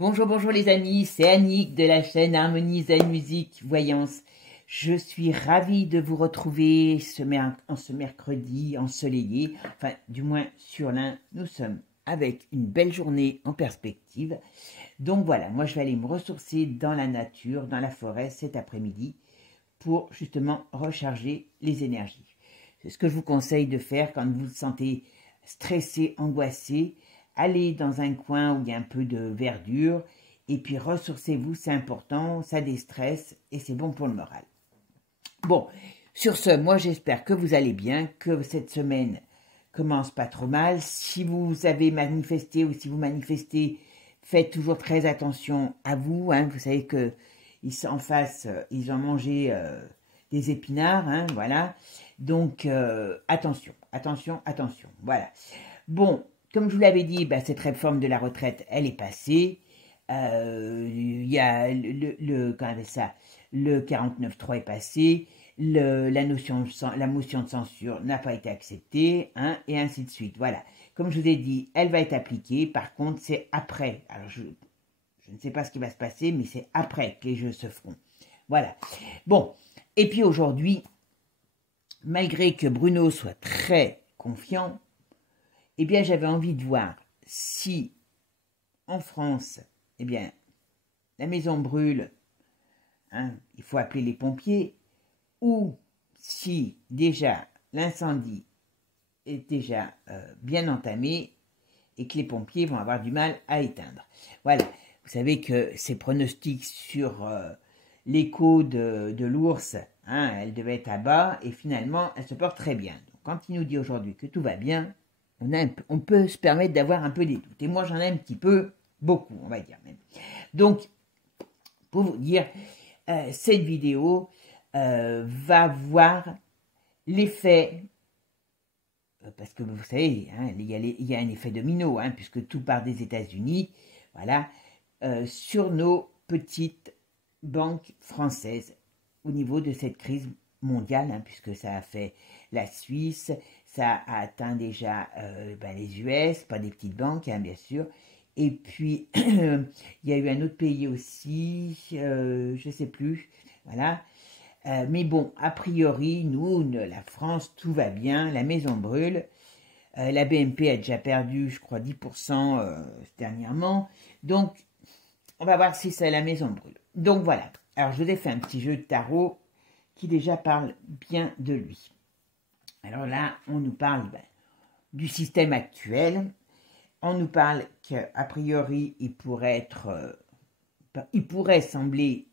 Bonjour, bonjour les amis, c'est Annick de la chaîne Harmonie Zen Musique Voyance. Je suis ravie de vous retrouver en ce mercredi ensoleillé, enfin du moins sur l'un, nous sommes avec une belle journée en perspective. Donc voilà, moi je vais aller me ressourcer dans la nature, dans la forêt cet après-midi pour justement recharger les énergies. C'est ce que je vous conseille de faire quand vous vous sentez stressé, angoissé. Allez dans un coin où il y a un peu de verdure et puis ressourcez-vous, c'est important, ça déstresse et c'est bon pour le moral. Bon, sur ce, moi j'espère que vous allez bien, que cette semaine commence pas trop mal. Si vous avez manifesté ou si vous manifestez, faites toujours très attention à vous. Vous savez que en face, ils ont mangé des épinards, voilà. Donc attention, attention, attention. Voilà. Bon, comme je vous l'avais dit, cette réforme de la retraite, elle est passée. Il y a le 49.3 est passé, la motion de censure n'a pas été acceptée, et ainsi de suite. Voilà. Comme je vous ai dit, elle va être appliquée. Par contre, c'est après. Alors, je ne sais pas ce qui va se passer, mais c'est après que les jeux se feront. Voilà. Bon. Et puis aujourd'hui, malgré que Bruno soit très confiant, eh bien, j'avais envie de voir si, en France, eh bien, la maison brûle, il faut appeler les pompiers, ou si déjà l'incendie est déjà bien entamé et que les pompiers vont avoir du mal à éteindre. Voilà, vous savez que ces pronostics sur l'écho de l'ours, elle devait être à bas et finalement elle se porte très bien. Donc, quand il nous dit aujourd'hui que tout va bien, on peut se permettre d'avoir un peu des doutes. Et moi j'en ai un petit peu, beaucoup on va dire même. Donc, pour vous dire, cette vidéo va voir l'effet, parce que vous savez, il y a un effet domino, puisque tout part des États-Unis, voilà, sur nos petites banques françaises au niveau de cette crise mondiale, puisque ça a fait la Suisse, ça a atteint déjà les US, pas des petites banques, bien sûr. Et puis, il y a eu un autre pays aussi, je ne sais plus, voilà. Mais bon, a priori, nous, la France, tout va bien, la maison brûle. La BNP a déjà perdu, je crois, 10% dernièrement. Donc, on va voir si c'est la maison brûle. Donc voilà. Alors, je vous ai fait un petit jeu de tarot qui déjà parle bien de lui. Alors là, on nous parle du système actuel. On nous parle qu'a priori, il pourrait sembler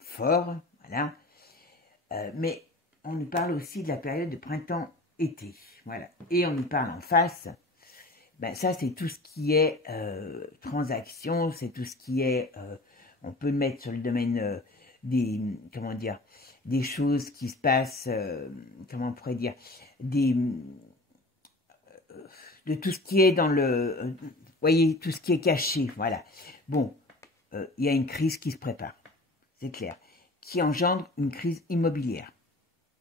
fort, voilà. Mais on nous parle aussi de la période de printemps-été, voilà. Et on nous parle en face, ça c'est tout ce qui est transaction, c'est tout ce qui est, on peut le mettre sur le domaine des choses qui se passent, comment on pourrait dire, de tout ce qui est dans le, voyez, tout ce qui est caché, voilà. Bon, il y a une crise qui se prépare, c'est clair, qui engendre une crise immobilière.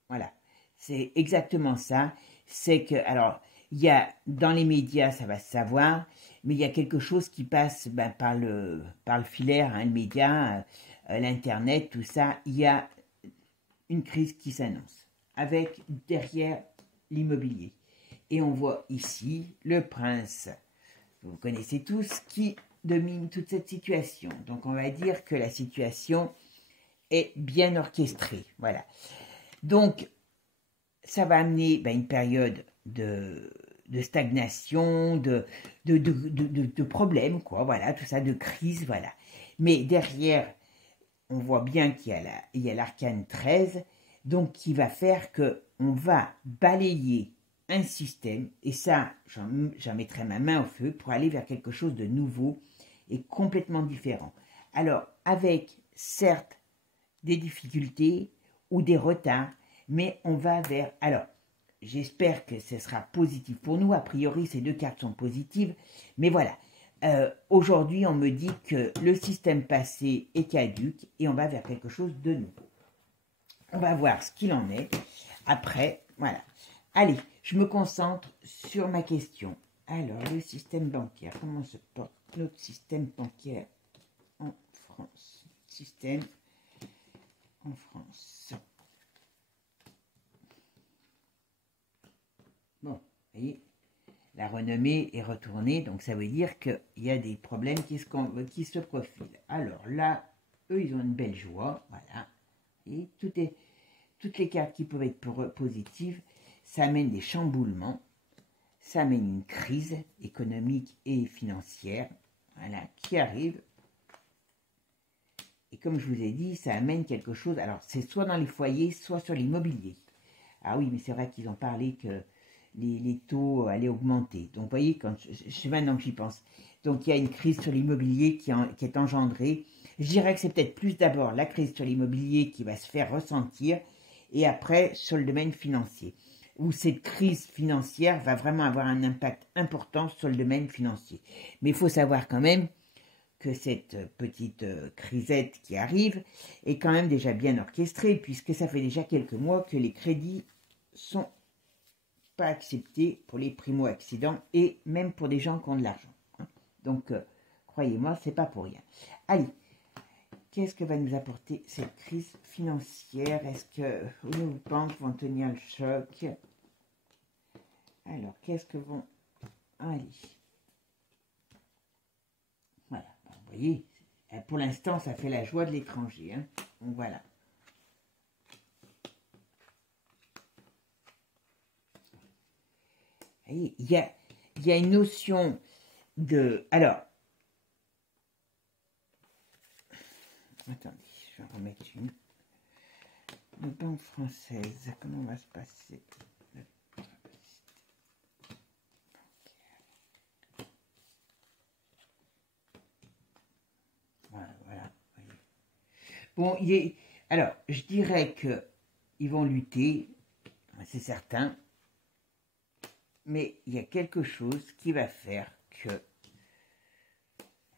Voilà, c'est exactement ça. C'est que, alors, il y a, dans les médias, ça va se savoir, mais il y a quelque chose qui passe par le filaire, le média, l'internet, tout ça. Il y a une crise qui s'annonce, avec derrière l'immobilier. Et on voit ici le prince, vous connaissez tous, qui domine toute cette situation. Donc on va dire que la situation est bien orchestrée. Voilà. Donc ça va amener une période de stagnation, de problèmes, quoi. Voilà, tout ça, de crise, voilà. Mais derrière, on voit bien qu'il y a l'arcane 13, donc qui va faire qu'on va balayer un système, et ça, j'en mettrai ma main au feu pour aller vers quelque chose de nouveau et complètement différent. Alors, avec certes des difficultés ou des retards, mais on va vers... Alors, j'espère que ce sera positif pour nous. A priori, ces deux cartes sont positives, mais voilà. Aujourd'hui, on me dit que le système passé est caduque et on va vers quelque chose de nouveau. On va voir ce qu'il en est. Après, voilà. Allez, je me concentre sur ma question. Alors, le système bancaire, comment se porte notre système bancaire en France. Système en France. Bon, vous voyez, la renommée est retournée, donc ça veut dire qu'il y a des problèmes qui se profilent. Alors là, eux, ils ont une belle joie, voilà. Et toutes les cartes qui peuvent être positives, ça amène des chamboulements, ça amène une crise économique et financière, voilà, qui arrive. Et comme je vous ai dit, ça amène quelque chose. Alors, c'est soit dans les foyers, soit sur l'immobilier. Ah oui, mais c'est vrai qu'ils ont parlé que les taux allaient augmenter. Donc, vous voyez, je maintenant que j'y pense. Donc, il y a une crise sur l'immobilier qui est engendrée. Je dirais que c'est peut-être plus d'abord la crise sur l'immobilier qui va se faire ressentir, et après, sur le domaine financier, où cette crise financière va vraiment avoir un impact important sur le domaine financier. Mais il faut savoir quand même que cette petite crisette qui arrive est quand même déjà bien orchestrée, puisque ça fait déjà quelques mois que les crédits sont pas acceptés pour les primo-accédants et même pour des gens qui ont de l'argent. Donc, croyez-moi, c'est pas pour rien. Allez, qu'est-ce que va nous apporter cette crise financière? Est-ce que nos banques vont tenir le choc? Alors, qu'est-ce que vont... Allez. Voilà, bon, vous voyez, pour l'instant, ça fait la joie de l'étranger. Hein. Donc, voilà. Vous voyez, il y a une notion de... Alors, attendez, je vais en remettre une. La banque française, comment va se passer? Voilà. Bon, alors, je dirais qu'ils vont lutter, c'est certain, mais il y a quelque chose qui va faire que...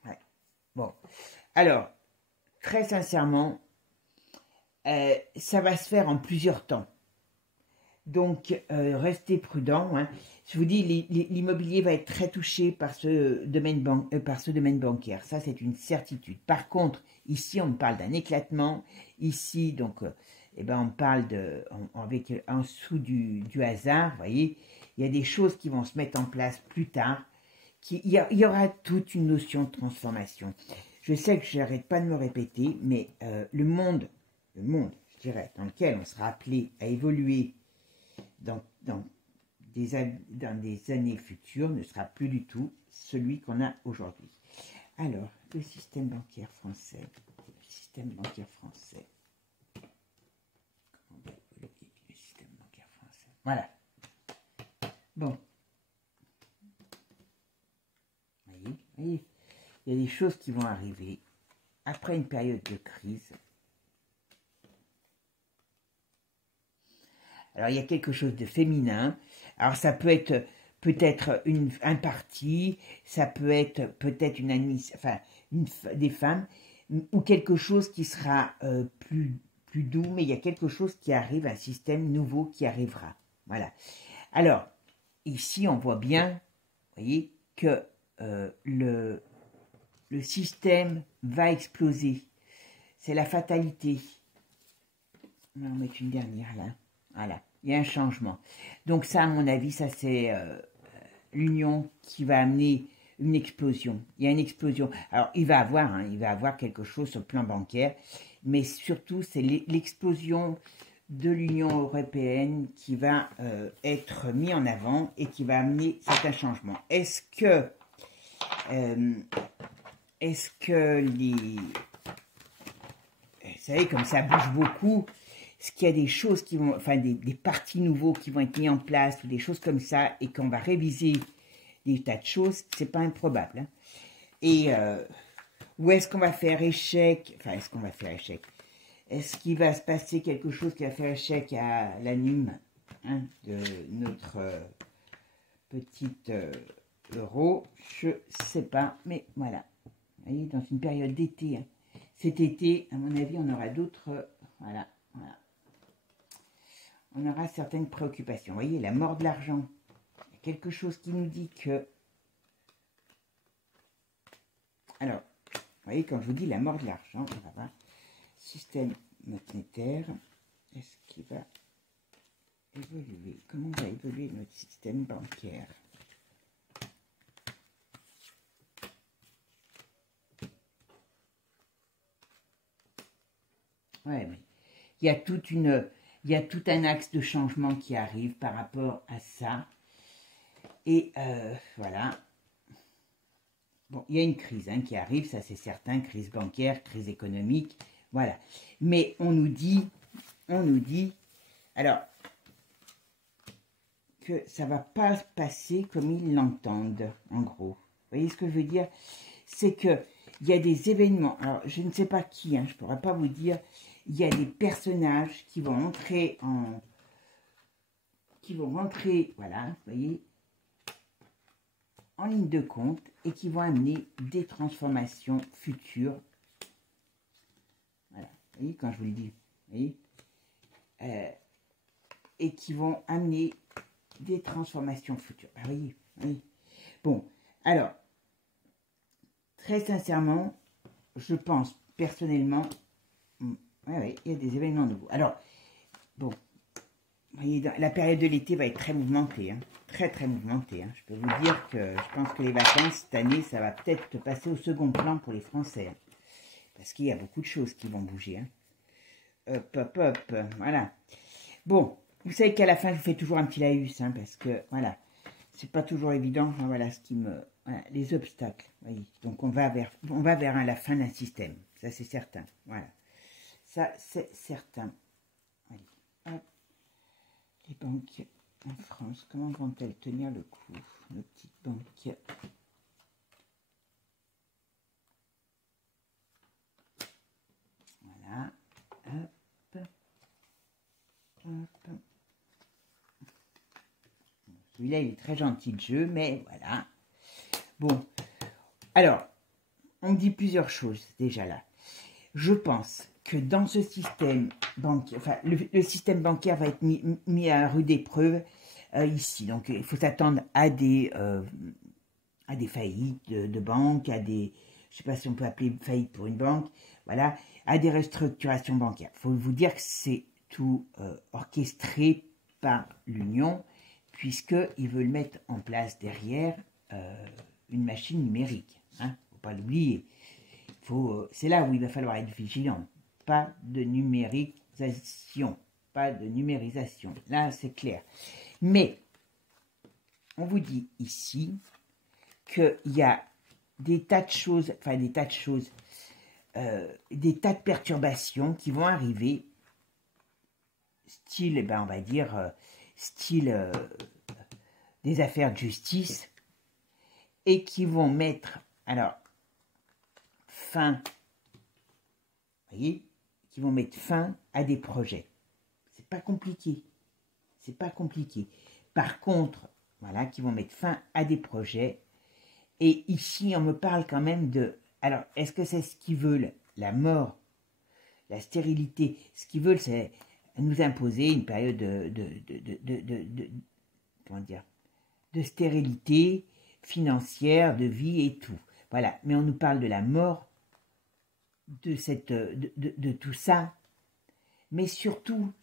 Ouais. Bon, alors, très sincèrement, ça va se faire en plusieurs temps. Donc, restez prudents. Hein. Je vous dis, l'immobilier va être très touché par ce domaine bancaire. Ça, c'est une certitude. Par contre, ici, on parle d'un éclatement. Ici, donc, on parle avec en dessous du hasard. Vous voyez, il y a des choses qui vont se mettre en place plus tard. Il y aura toute une notion de transformation. Je sais que je n'arrête pas de me répéter, mais le monde, je dirais, dans lequel on sera appelé à évoluer dans des années futures ne sera plus du tout celui qu'on a aujourd'hui. Alors, le système bancaire français. Le système bancaire français. Comment on va évoluer le système bancaire français? Voilà. Bon. Vous voyez, il y a des choses qui vont arriver après une période de crise. Alors, il y a quelque chose de féminin. Alors, ça peut être peut-être un parti, ça peut être peut-être des femmes, ou quelque chose qui sera plus doux, mais il y a quelque chose qui arrive, un système nouveau qui arrivera. Voilà. Alors, ici, on voit bien, vous voyez, que le système va exploser. C'est la fatalité. On va en mettre une dernière là. Voilà, il y a un changement. Donc ça, à mon avis, ça c'est l'union qui va amener une explosion. Il y a une explosion. Alors, il va avoir quelque chose sur le plan bancaire, mais surtout, c'est l'explosion de l'Union européenne qui va être mis en avant et qui va amener certains changements. Est-ce que les... Vous savez, comme ça bouge beaucoup... Est-ce qu'il y a des choses qui vont, enfin des partis nouveaux qui vont être mis en place ou des choses comme ça et qu'on va réviser des tas de choses, c'est pas improbable. Hein. Et où est-ce qu'on va faire échec? Enfin, est-ce qu'on va faire échec? Est-ce qu'il va se passer quelque chose qui va faire échec à l'anime de notre petite euro? Je sais pas, mais voilà. Vous voyez, dans une période d'été. Hein. Cet été, à mon avis, on aura d'autres... voilà. On aura certaines préoccupations. Vous voyez, la mort de l'argent. Il y a quelque chose qui nous dit que Alors, vous voyez, quand je vous dis la mort de l'argent, on va voir. Système monétaire, est-ce qu'il va évoluer? Comment va évoluer notre système bancaire? Ouais, mais il y a il y a tout un axe de changement qui arrive par rapport à ça. Et voilà. Bon, il y a une crise qui arrive, ça c'est certain, crise bancaire, crise économique, voilà. Mais on nous dit, alors, que ça va pas se passer comme ils l'entendent, en gros. Vous voyez ce que je veux dire? C'est que il y a des événements, alors je ne sais pas qui, je ne pourrais pas vous dire, il y a des personnages qui vont entrer voilà, vous voyez, en ligne de compte et qui vont amener des transformations futures. Voilà, vous voyez, quand je vous le dis, vous voyez, et qui vont amener des transformations futures. Ah, voyez, voyez. Bon, alors, très sincèrement, je pense personnellement, il y a des événements nouveaux. Alors, bon, vous voyez, la période de l'été va être très mouvementée, très très mouvementée. Je peux vous dire que je pense que les vacances cette année, ça va peut-être passer au second plan pour les Français, parce qu'il y a beaucoup de choses qui vont bouger. Hop, hop, hop, voilà. Bon, vous savez qu'à la fin, je vous fais toujours un petit laïus, parce que voilà, c'est pas toujours évident. Voilà ce qui me, voilà, les obstacles. Voyez. Donc on va vers la fin d'un système, ça c'est certain. Voilà, ça c'est certain. Allez, hop. Les banques en France, comment vont-elles tenir le coup, nos petites banques? Voilà, hop, hop. Celui-là, il est très gentil de jeu, mais voilà. Bon, alors, on me dit plusieurs choses déjà là. Je pense que dans ce système bancaire, enfin, le système bancaire va être mis à rude épreuve ici. Donc, il faut s'attendre à des faillites de banques, à des, je ne sais pas si on peut appeler faillite pour une banque, voilà, à des restructurations bancaires. Il faut vous dire que c'est tout orchestré par l'Union, puisqu'ils veulent mettre en place derrière une machine numérique. Il ne faut pas l'oublier. C'est là où il va falloir être vigilant. Pas de numérisation. Pas de numérisation. Là, c'est clair. Mais, on vous dit ici qu'il y a des tas de choses, des tas de perturbations qui vont arriver, style, on va dire, style des affaires de justice, et qui vont mettre, alors, fin, vous voyez, qui vont mettre fin à des projets. C'est pas compliqué. C'est pas compliqué. Par contre, voilà, qui vont mettre fin à des projets. Et ici, on me parle quand même de... Alors, est-ce que c'est ce qu'ils veulent? La mort, la stérilité. Ce qu'ils veulent, c'est nous imposer une période comment dire, de stérilité financière, de vie et tout. Voilà. Mais on nous parle de la mort, de tout ça. Mais surtout,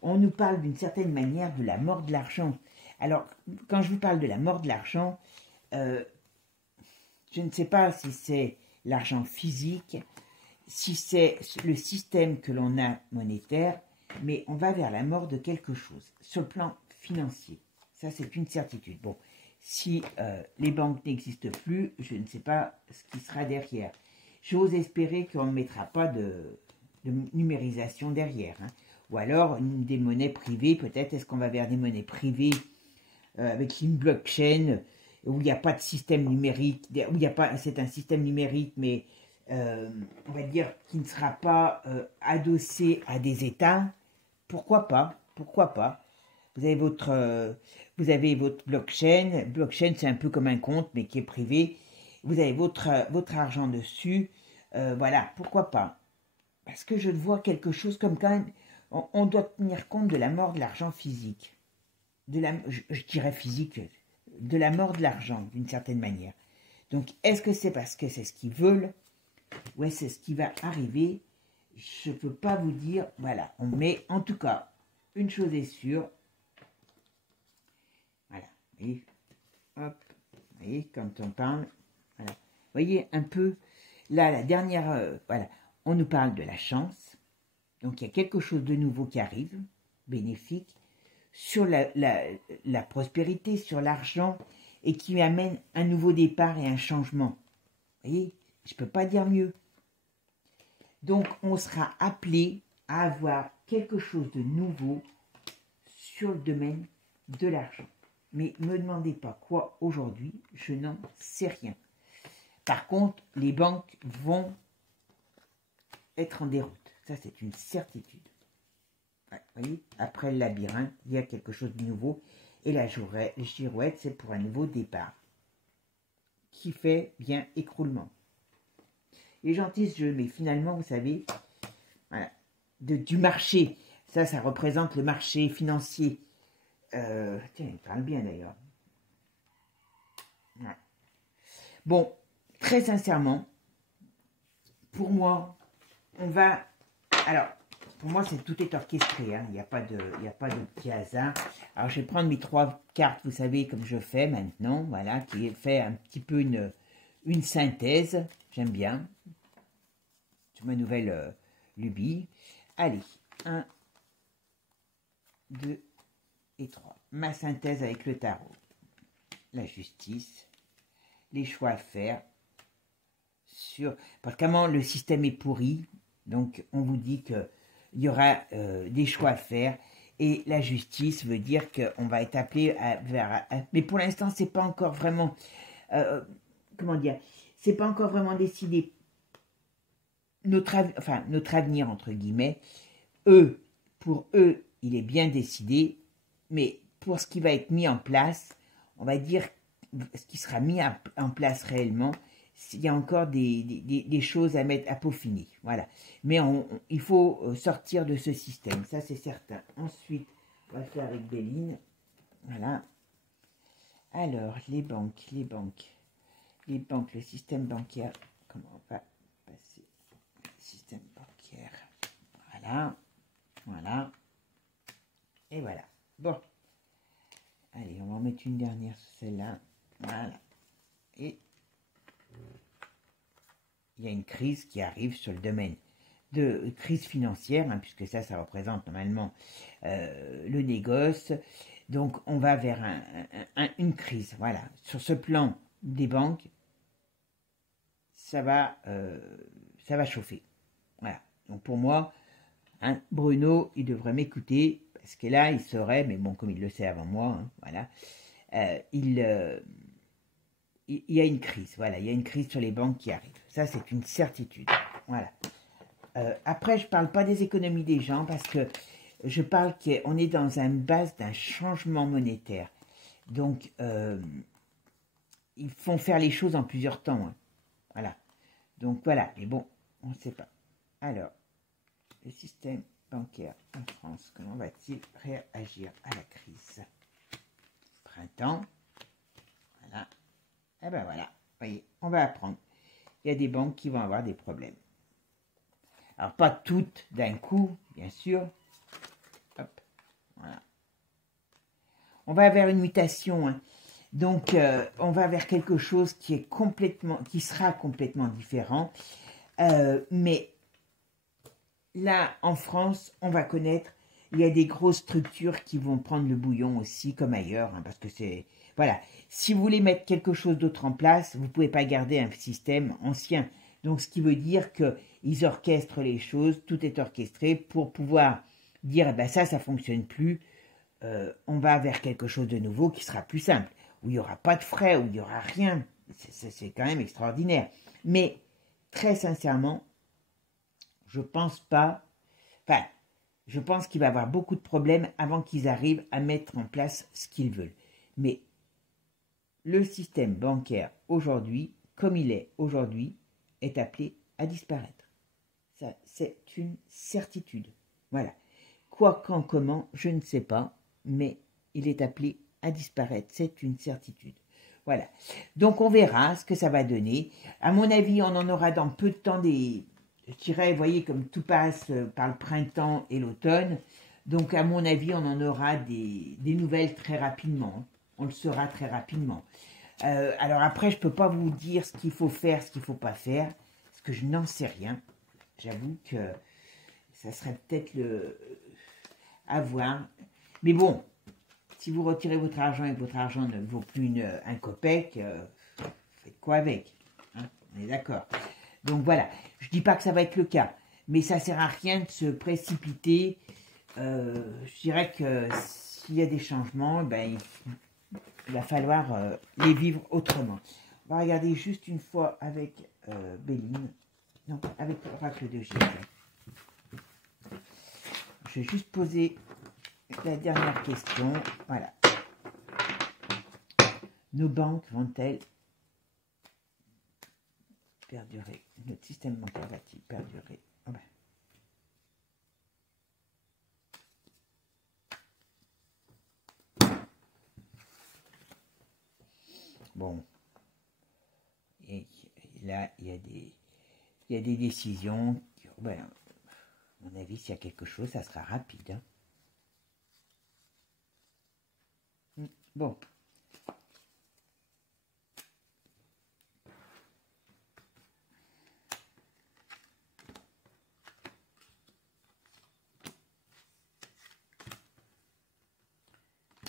on nous parle d'une certaine manière de la mort de l'argent. Alors, quand je vous parle de la mort de l'argent, je ne sais pas si c'est l'argent physique, si c'est le système que l'on a monétaire, mais on va vers la mort de quelque chose, sur le plan financier. Ça, c'est une certitude. Bon, si les banques n'existent plus, je ne sais pas ce qui sera derrière. J'ose espérer qu'on ne mettra pas de numérisation derrière. Ou alors, des monnaies privées, peut-être, est-ce qu'on va vers des monnaies privées avec une blockchain où il n'y a pas de système numérique, où il n'y a pas, c'est un système numérique, mais on va dire qui ne sera pas adossé à des États. Pourquoi pas? Pourquoi pas? Vous avez votre blockchain. Blockchain, c'est un peu comme un compte, mais qui est privé. Vous avez votre argent dessus. Voilà, pourquoi pas? Parce que je vois quelque chose comme quand même... On doit tenir compte de la mort de l'argent physique. Je dirais physique, de la mort de l'argent, d'une certaine manière. Donc, est-ce que c'est parce que c'est ce qu'ils veulent ou est-ce que c'est ce qui va arriver? Je ne peux pas vous dire, voilà. Mais en tout cas, une chose est sûre. Voilà, vous voyez, hop, vous voyez, quand on parle, voilà. Vous voyez un peu, là, la dernière, voilà, on nous parle de la chance. Donc, il y a quelque chose de nouveau qui arrive, bénéfique, sur la prospérité, sur l'argent, et qui amène un nouveau départ et un changement. Vous voyez, je ne peux pas dire mieux. Donc, on sera appelé à avoir quelque chose de nouveau sur le domaine de l'argent. Mais ne me demandez pas quoi aujourd'hui, je n'en sais rien. Par contre, les banques vont être en déroute. Ça, c'est une certitude. Ouais, vous voyez, après le labyrinthe, il y a quelque chose de nouveau. Et la girouette, c'est pour un nouveau départ. Qui fait bien écroulement. Il est gentil ce jeu, mais finalement, vous savez, voilà, du marché. Ça représente le marché financier. Tiens, il parle bien d'ailleurs. Ouais. Bon, très sincèrement, pour moi, on va... Alors, pour moi, tout est orchestré. Hein. Il n'y a pas de petit hasard. Alors, je vais prendre mes 3 cartes, vous savez, comme je fais maintenant. Voilà, qui fait un petit peu une synthèse. J'aime bien. C'est ma nouvelle lubie. Allez, 1, 2 et 3. Ma synthèse avec le tarot. La justice. Les choix à faire. Parce qu'avant, le système est pourri. Donc, on vous dit qu'il y aura des choix à faire. Et la justice veut dire qu'on va être appelé mais pour l'instant, c'est pas encore vraiment... comment dire? C'est pas encore vraiment décidé. Notre avenir, entre guillemets, pour eux, il est bien décidé. Mais pour ce qui va être mis en place, on va dire ce qui sera mis en place réellement, il y a encore des choses à mettre, à peaufiner. Voilà. Mais il faut sortir de ce système, ça c'est certain. Ensuite, on va faire avec Béline. Voilà. Alors, les banques, le système bancaire. Comment on va passer? Système bancaire. Voilà. Voilà. Et voilà. Bon. Allez, on va en mettre une dernière sur celle-là. Voilà. Et il y a une crise qui arrive sur le domaine de crise financière, hein, puisque ça représente normalement le négoce. Donc, on va vers une crise. Voilà. Sur ce plan des banques, ça va chauffer. Voilà. Donc, pour moi, hein, Bruno, il devrait m'écouter, parce que là, il saurait, mais bon, comme il le sait avant moi, hein, voilà, il y a une crise. Voilà, il y a une crise sur les banques qui arrive. Ça, c'est une certitude. Voilà. Après, je ne parle pas des économies des gens parce que je parle qu'on est dans une base d'un changement monétaire. Donc, ils font faire les choses en plusieurs temps. Hein. Voilà. Donc, voilà. Mais bon, on ne sait pas. Alors, le système bancaire en France, comment va-t-il réagir à la crise? Printemps. Voilà. Et ben voilà. Vous voyez, on va apprendre. Il y a des banques qui vont avoir des problèmes. Alors, pas toutes d'un coup, bien sûr. Hop, voilà. On va vers une mutation. Hein. Donc, on va vers quelque chose qui sera complètement différent. Mais là, en France, on va connaître, il y a des grosses structures qui vont prendre le bouillon aussi, comme ailleurs. Hein, parce que c'est... Voilà. Si vous voulez mettre quelque chose d'autre en place, vous ne pouvez pas garder un système ancien. Donc, ce qui veut dire qu'ils orchestrent les choses, tout est orchestré pour pouvoir dire, eh ben ça ne fonctionne plus, on va vers quelque chose de nouveau qui sera plus simple, où il n'y aura pas de frais, où il n'y aura rien. C'est quand même extraordinaire. Mais, très sincèrement, je pense pas, enfin, je pense qu'il va y avoir beaucoup de problèmes avant qu'ils arrivent à mettre en place ce qu'ils veulent. Mais, le système bancaire aujourd'hui, comme il est aujourd'hui, est appelé à disparaître. Ça, c'est une certitude. Voilà. Quoi, quand, comment, je ne sais pas, mais il est appelé à disparaître. C'est une certitude. Voilà. Donc, on verra ce que ça va donner. À mon avis, on en aura dans peu de temps je dirais, vous voyez, comme tout passe par le printemps et l'automne. Donc, à mon avis, on en aura des nouvelles très rapidement. On le saura très rapidement. Alors après, je ne peux pas vous dire ce qu'il faut faire, ce qu'il ne faut pas faire, parce que je n'en sais rien. J'avoue que ça serait peut-être à voir. Mais bon, si vous retirez votre argent et que votre argent ne vaut plus un copec, faites quoi avec, hein? On est d'accord. Donc voilà, je ne dis pas que ça va être le cas, mais ça ne sert à rien de se précipiter. Je dirais que s'il y a des changements, ben, il va falloir les vivre autrement. On va regarder juste une fois avec Béline, non, avec l'oracle de Gilles. Je vais juste poser la dernière question. Voilà. Nos banques vont-elles perdurer? Notre système bancaire va-t-il perdurer? Oh ben. Bon. Et là, il y a des décisions. Ben, à mon avis, s'il y a quelque chose, ça sera rapide. Hein. Bon.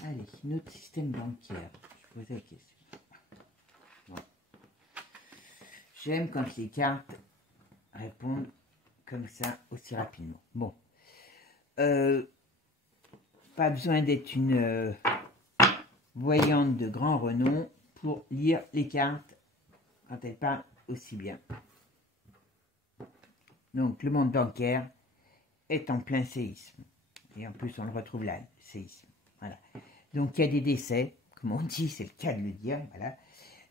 Allez, notre système bancaire. Je pose la question. Bon. J'aime quand les cartes répondent comme ça aussi rapidement. Bon. Pas besoin d'être une voyante de grand renom pour lire les cartes quand elles parlent aussi bien. Donc, le monde bancaire est en plein séisme. Et en plus, on le retrouve là, le séisme. Voilà. Donc, il y a des décès, comme on dit, c'est le cas de le dire. Voilà.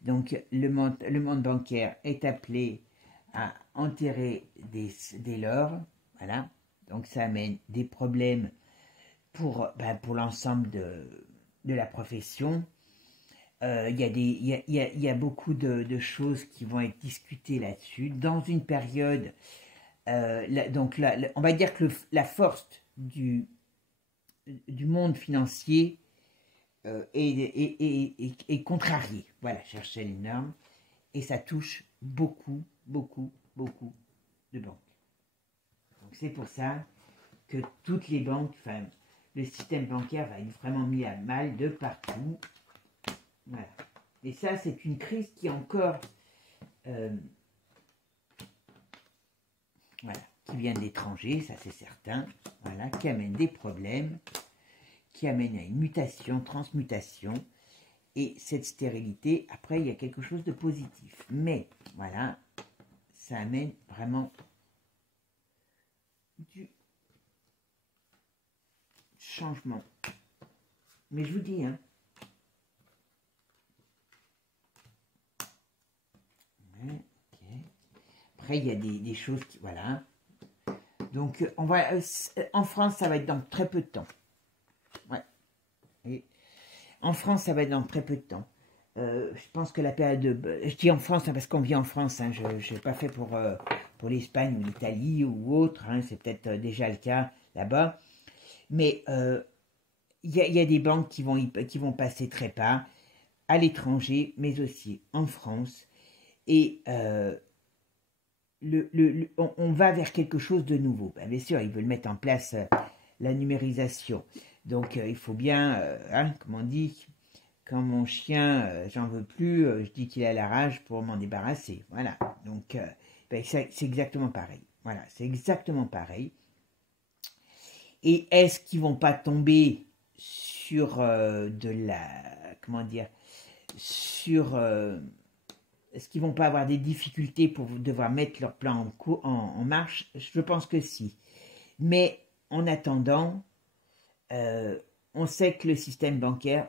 Donc, le monde bancaire est appelé à enterrer des leurs. Voilà. Donc, ça amène des problèmes pour l'ensemble de la profession. Il y a beaucoup de choses qui vont être discutées là-dessus. Dans une période, on va dire que la force du monde financier est contrariée. Voilà, chercher les normes. Et ça touche beaucoup, beaucoup, beaucoup de banques. Donc c'est pour ça que toutes les banques, enfin, le système bancaire va être vraiment mis à mal de partout. Voilà. Et ça, c'est une crise qui est encore, voilà, qui vient de l'étranger, ça c'est certain, voilà, qui amène des problèmes, qui amène à une mutation, transmutation, et cette stérilité, après, il y a quelque chose de positif. Mais, voilà, ça amène vraiment du changement. Mais je vous dis, hein, okay. Après, il y a des choses qui, voilà. Donc, on va, en France, ça va être dans très peu de temps. Ouais. Et en France, ça va être dans très peu de temps. Je pense que la période je dis en France, hein, parce qu'on vit en France, hein, je n'ai pas fait pour l'Espagne ou l'Italie ou autre, hein, c'est peut-être déjà le cas là-bas. Mais il y a des banques qui vont passer très pas à l'étranger, mais aussi en France. Et on va vers quelque chose de nouveau. Ben, bien sûr, ils veulent mettre en place la numérisation. Donc, il faut bien, hein, comme on dit, quand mon chien, j'en veux plus, je dis qu'il a la rage pour m'en débarrasser. Voilà. Donc, ben, c'est exactement pareil. Voilà, c'est exactement pareil. Et est-ce qu'ils vont pas tomber sur comment dire, sur est-ce qu'ils vont pas avoir des difficultés pour devoir mettre leur plan en marche? Je pense que si. Mais en attendant, on sait que le système bancaire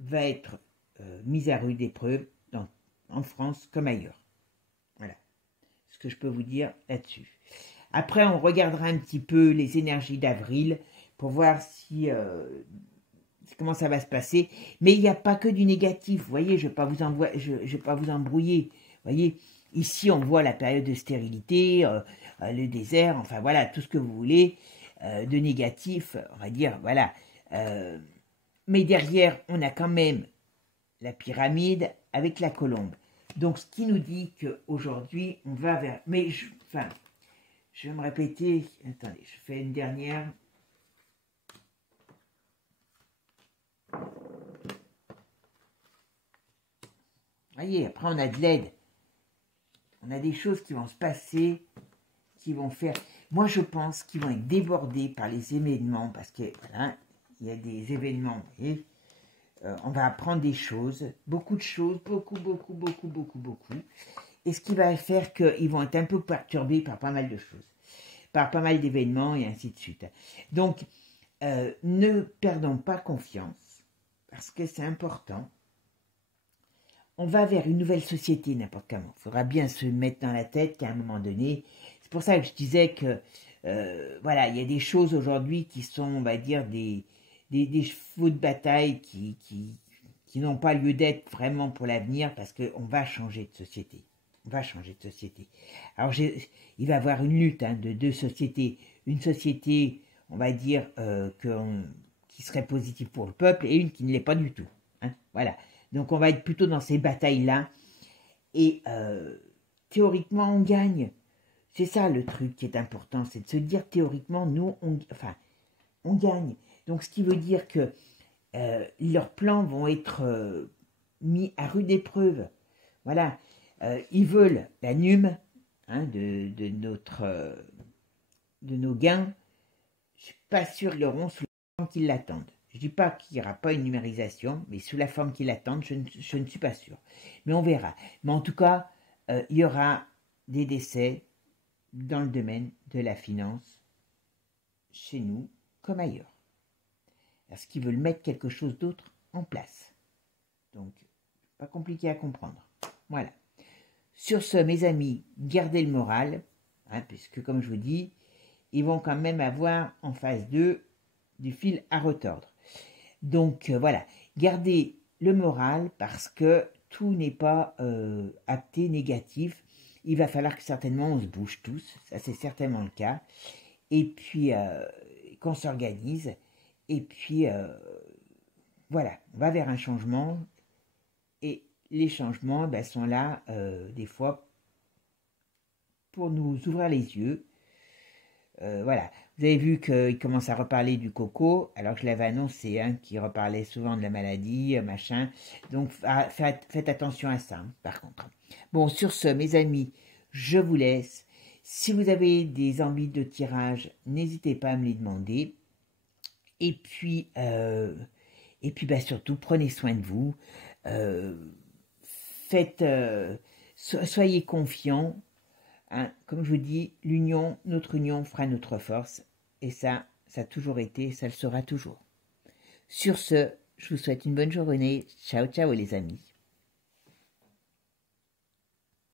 va être mis à rude épreuve en France comme ailleurs. Voilà ce que je peux vous dire là-dessus. Après, on regardera un petit peu les énergies d'avril pour voir si comment ça va se passer. Mais il n'y a pas que du négatif. Vous voyez, je ne vais pas vous embrouiller. Vous voyez, ici, on voit la période de stérilité, le désert, enfin voilà, tout ce que vous voulez, de négatif, on va dire, voilà. Mais derrière, on a quand même la pyramide avec la colombe. Donc, ce qui nous dit qu'aujourd'hui, on va vers... Mais, je vais me répéter. Attendez, je fais une dernière. Voyez, après, on a de l'aide. On a des choses qui vont se passer, qui vont faire... Moi, je pense qu'ils vont être débordés par les événements, parce que, voilà, il y a des événements, vous voyez. On va apprendre des choses, beaucoup de choses, beaucoup. Et ce qui va faire qu'ils vont être un peu perturbés par pas mal de choses, par pas mal d'événements et ainsi de suite. Donc, ne perdons pas confiance, parce que c'est important. On va vers une nouvelle société, n'importe comment. Il faudra bien se mettre dans la tête qu'à un moment donné, c'est pour ça que je disais que, voilà, il y a des choses aujourd'hui qui sont, on va dire, des chevaux de bataille qui n'ont pas lieu d'être vraiment pour l'avenir, parce qu'on va changer de société. On va changer de société. Alors, il va y avoir une lutte de deux sociétés. Une société, on va dire, qui serait positive pour le peuple, et une qui ne l'est pas du tout. Voilà. Donc, on va être plutôt dans ces batailles-là. Et théoriquement, on gagne. C'est ça le truc qui est important, c'est de se dire théoriquement, nous, on gagne. Donc, ce qui veut dire que leurs plans vont être mis à rude épreuve. Voilà. Ils veulent la NUM de nos gains. Je ne suis pas sûr qu'ils l'auront sous la forme qu'ils l'attendent. Je ne dis pas qu'il n'y aura pas une numérisation, mais sous la forme qu'ils l'attendent, je ne suis pas sûr. Mais on verra. Mais en tout cas, il y aura des décès dans le domaine de la finance, chez nous comme ailleurs. Parce qu'ils veulent mettre quelque chose d'autre en place. Donc, pas compliqué à comprendre. Voilà. Sur ce, mes amis, gardez le moral, puisque comme je vous dis, ils vont quand même avoir en phase 2 du fil à retordre. Donc voilà, gardez le moral parce que tout n'est pas acté négatif. Il va falloir que certainement on se bouge tous, ça c'est certainement le cas. Et puis qu'on s'organise. Et puis voilà, on va vers un changement. Et les changements sont là des fois pour nous ouvrir les yeux. Voilà, vous avez vu qu'il commence à reparler du coco, alors que je l'avais annoncé, qu'il reparlait souvent de la maladie, machin. Donc, faites attention à ça, par contre. Bon, sur ce, mes amis, je vous laisse. Si vous avez des envies de tirage, n'hésitez pas à me les demander. Et puis surtout, prenez soin de vous. Soyez confiants. Comme je vous dis, notre union fera notre force. Et ça a toujours été, ça le sera toujours. Sur ce, je vous souhaite une bonne journée. Ciao, ciao les amis.